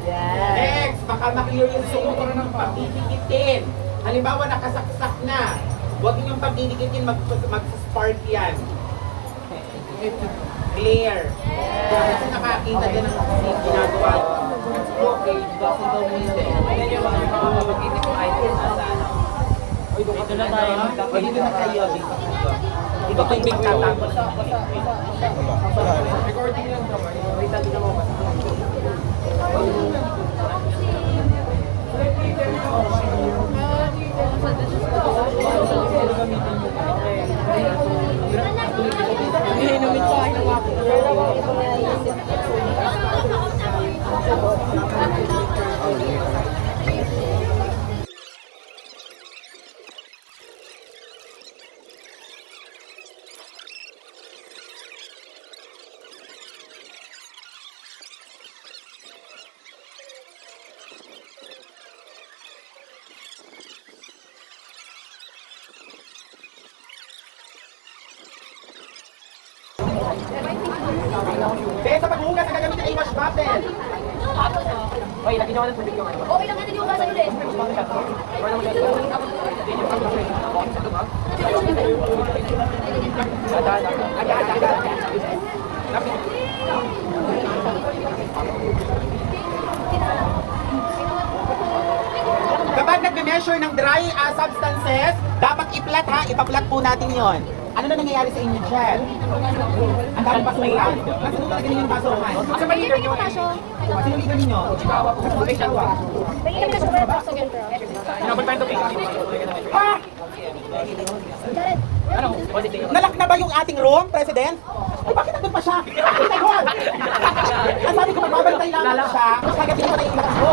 Yes. Next, baka maklear yung sumukuro ng pagdidikitin. Halimbawa, nakasaksak na. Huwag yung pagdidikitin, mag-spark yan. Clear. Kasi nakakita din ng ginagawa. Okay, kasi daw mo yun. Yan yung mga mag-inip ng items na sa ano. Dito na tayo. Dito na tayo. Dito ko yung big tatapos. Recording lang naman. Wait, natin na mo ba? Dahil sa paghuhugas na gagamitin ay wash bottle. Oy, lagi naman ang tubig yung ano. Okay lang natin yung hugasan ulit. Kapag nag-measure ng dry substances, dapat i-flat ha, ipa-flat po natin yon. Ano na nangyayari sa inyo dyan? Ang daming basuhan. Nasa nung talaga ninyo yung basuhan? Sa ba leader nyo? Sino leader ninyo? Chihuahua po. Sa Chihuahua. Tingin kami na super box again, bro. Ha? Nalak na ba yung ating room, President? Ay, bakit nandun pa siya? Tayhon! Ang sabi ko, magbabantay lang siya. Tapos kagatin ko na yung lakas mo.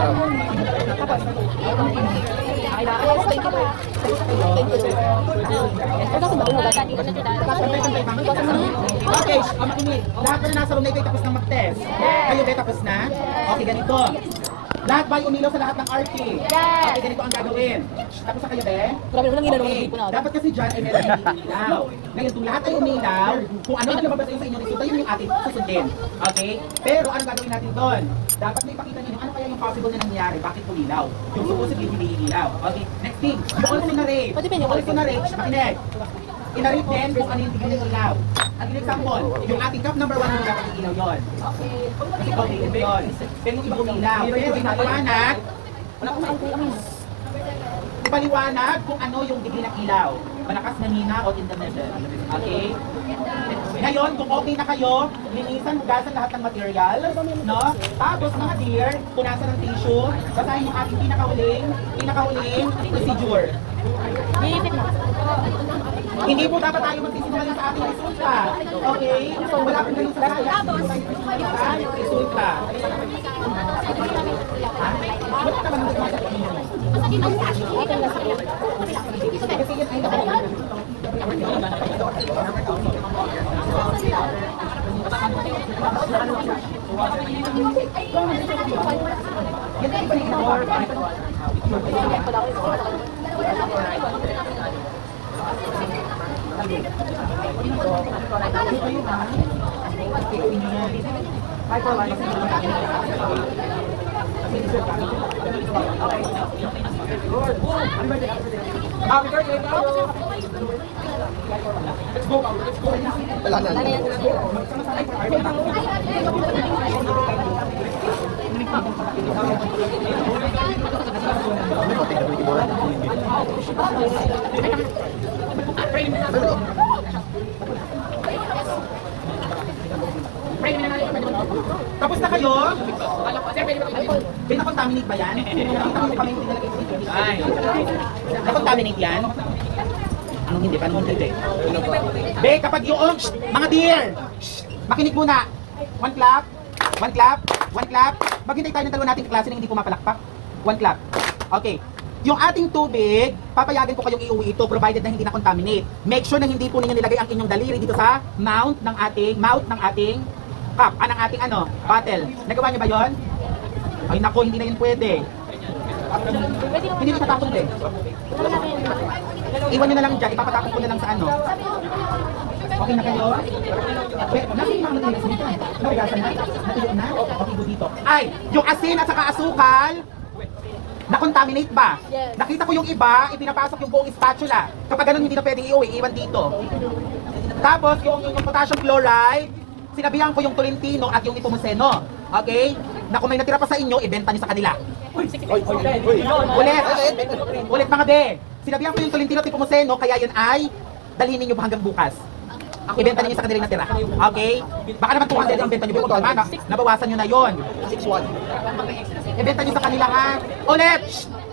Yes, thank you. Thank you. Ito sa mga dati ko Okay, makinig. Lahat na nasa room na ito ay tapos na mag-test. Kayo ba tapos na? Okay, ganito. Lahat ba ay umilaw sa lahat ng RT? Okay, ganito ang gagawin. Tapos na kayo, be? Grabe naman ginagawa ng Okay, tipo na. dapat kasi dyan ay meron yung umilaw. Ngayon, kung lahat ay umilaw, kung ano ang lumabas sa inyong resulta, yun yung ating susundin. Okay? Pero ano gagawin natin doon? Dapat may pakita nyo ano kaya yung possible na nangyari, bakit umilaw. Yung supposedly hindi ilaw. Okay, next thing. Yung also narrate. Yung also narrate, makinig. Inarate din kung ano yung tigil ng ilaw. At in example, yung ating cup number 1 yung dapat yung ilaw yun. Kasi coated yun. Pero yung iba umilaw. Pero ipaliwanag, ipaliwanag kung ano yung tigil ng ilaw. Malakas, mahina, o in the middle. Okay? Ngayon, kung okay na kayo, linisan, hugasan lahat ng material, no? Tapos mga dear, punasan ng tissue, basahin yung ating pinakahuling procedure. Hindi po dapat tayo magsisinungaling sa ating resulta. Okay? Wala pong ganun sa kaya. Resulta. Wala naman ang resulta. Kasi yun ay Tapos na kayo? Pinakontaminate ba yan? Nakita mo yung kamay yung tinalagay dito? Nakontaminate yan? Anong hindi? Paano hindi? Be, kapag yung, mga dear, makinig muna. One clap, one clap, one clap. Maghintay tayo ng dalawa nating klase na hindi pumapalakpak. One clap. Okay. Yung ating tubig, papayagan ko kayong iuwi ito provided na hindi na contaminate. Make sure na hindi po ninyo nilagay ang inyong daliri dito sa mouth ng ating cup, ng ating bottle. Nagawa niyo ba 'yon? Ay nako, hindi na yun pwede. Hindi nyo tatapon din. Iwan nyo na lang dyan, ipapatapon ko na lang sa Okay na kayo? Nasa yung mga natigas dito. Narigasan na? Natuyo na? Okay, go dito. Ay, yung asin at saka asukal, na-contaminate ba? Yes. Nakita ko yung iba, ipinapasok yung buong spatula. Kapag ganun, hindi na pwedeng iuwi, iwan dito. Tapos, yung potassium chloride, sinabihan ko yung Tolentino at yung Ipomuceno. Okay? Na kung may natira pa sa inyo, ibenta niyo sa kanila. Ulit mga be. Sinabihan ko yung Tolentino at Ipomuceno, kaya yun ay dalhin niyo pa hanggang bukas. Ibenta niyo sa kanila yung natira. Okay? Baka naman 200 ang benta niyo. Nabawasan niyo na yun. 6-1. Ibenta niyo sa kanila ha. Ulit!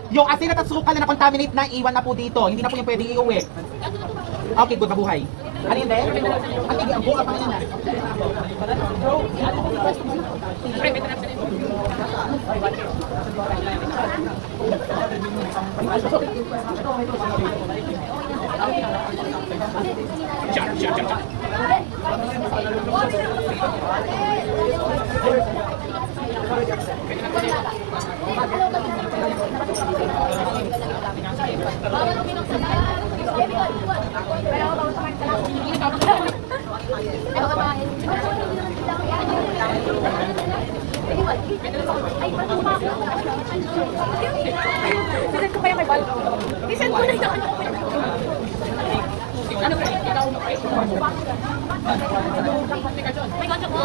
Yung asin at asukal na na-contaminate na, iwan na po dito. Hindi na po yung pwedeng iuwi. Okay, good, mabuhay. Ano yun, be? Ang buka pa ngayon na. Sisend ko pa yung may bal. Sisend ko na yung ano ba? May gancho ko.